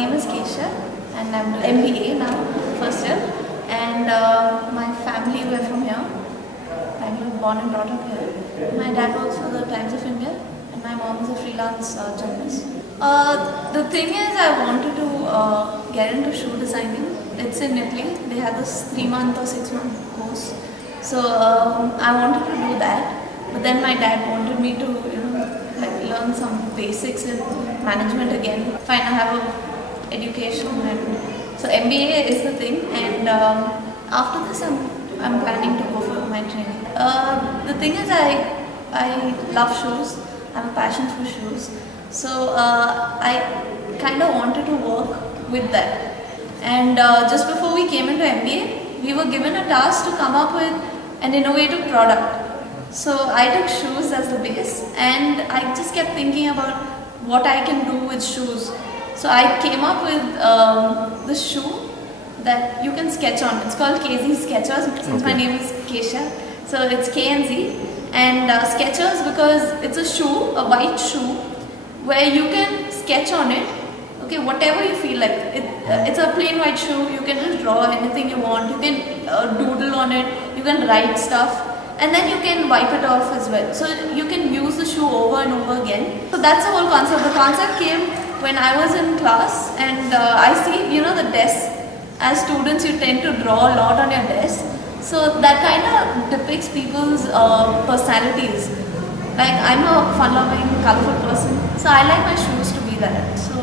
name is Kesha and I'm doing MBA now, first year. And my family were from here. I was born and brought up here. My dad works for the Times of India and my mom is a freelance journalist. The thing is, I wanted to get into shoe designing. It's in Italy. They have this 3-month or 6-month course. So I wanted to do that. But then my dad wanted me to, learn some basics in management again. Fine, I have a education, and so MBA is the thing. And after this, I'm planning to go for my training. The thing is, I love shoes. I have a passion for shoes. So I kind of wanted to work with that. And just before we came into MBA, we were given a task to come up with an innovative product. So I took shoes as the base, and I just kept thinking about what I can do with shoes. So I came up with this shoe that you can sketch on. It's called KZ Skechers, since my name is Kesha. So it's KNZ, and Skechers because it's a shoe, a white shoe, where you can sketch on it. Okay, whatever you feel like. It's a plain white shoe. You can just draw anything you want. You can doodle on it. You can write stuff. And then you can wipe it off as well. So you can use the shoe over and over again. So that's the whole concept. The concept came when I was in class, and I see, the desk. As students, you tend to draw a lot on your desk. So that kind of depicts people's personalities. Like, I'm a fun-loving, colorful person. So I like my shoes to be that. So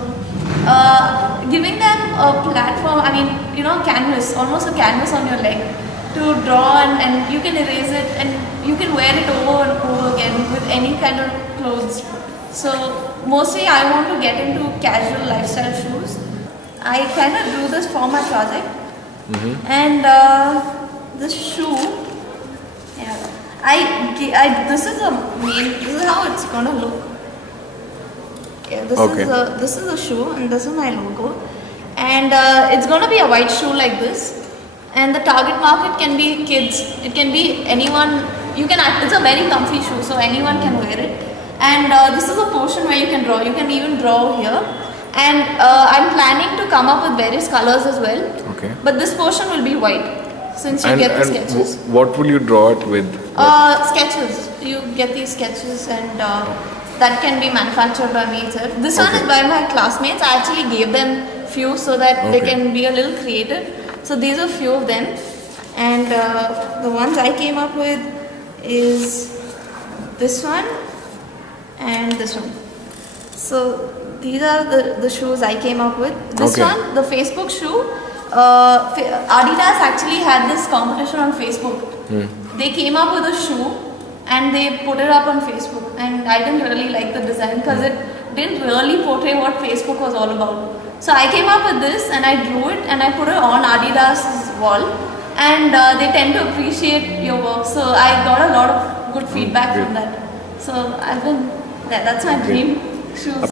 giving them a platform, canvas, almost a canvas on your leg, to draw, and you can erase it and you can wear it over and over again with any kind of clothes. So mostly I want to get into casual lifestyle shoes. I kind of do this for my project. And this shoe, this is how it's gonna look. Yeah, this is the shoe, and this is my logo, and it's gonna be a white shoe like this. And the target market can be kids. It can be anyone. It's a very comfy shoe, so anyone can wear it. And this is a portion where you can draw. You can even draw here. And I'm planning to come up with various colors as well. Okay. But this portion will be white, since you get the sketches. What will you draw it with? Sketches. You get these sketches, and that can be manufactured by me itself. This one is by my classmates. I actually gave them few so that they can be a little creative. So these are few of them, and the ones I came up with is this one and this one. So these are the shoes I came up with. This one, the Facebook shoe, Adidas actually had this competition on Facebook. They came up with a shoe and they put it up on Facebook, and I didn't really like the design because it didn't really portray what Facebook was all about. So I came up with this, and I drew it and I put it on Adidas's wall, and they tend to appreciate your work. So I got a lot of good feedback from that. So that's my dream shoes.